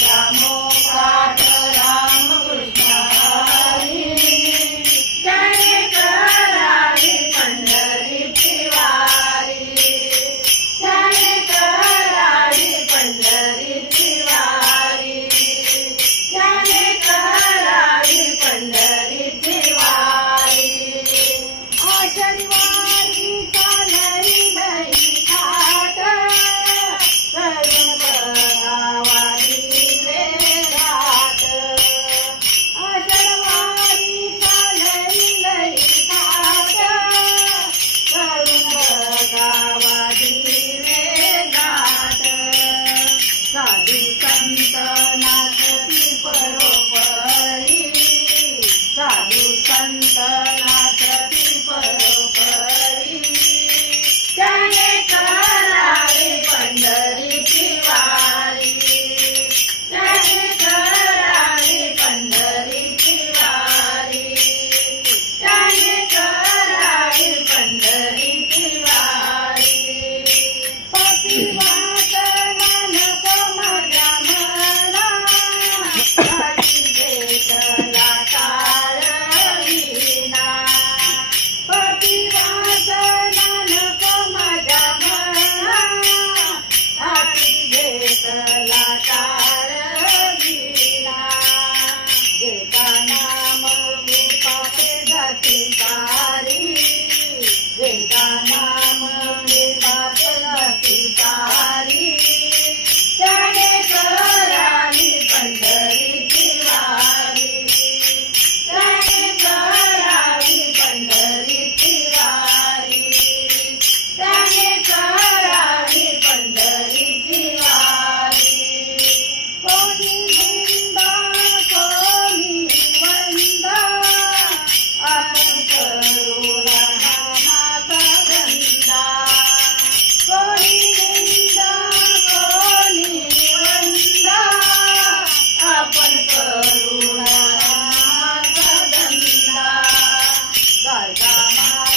Hagamos Shanta Mama.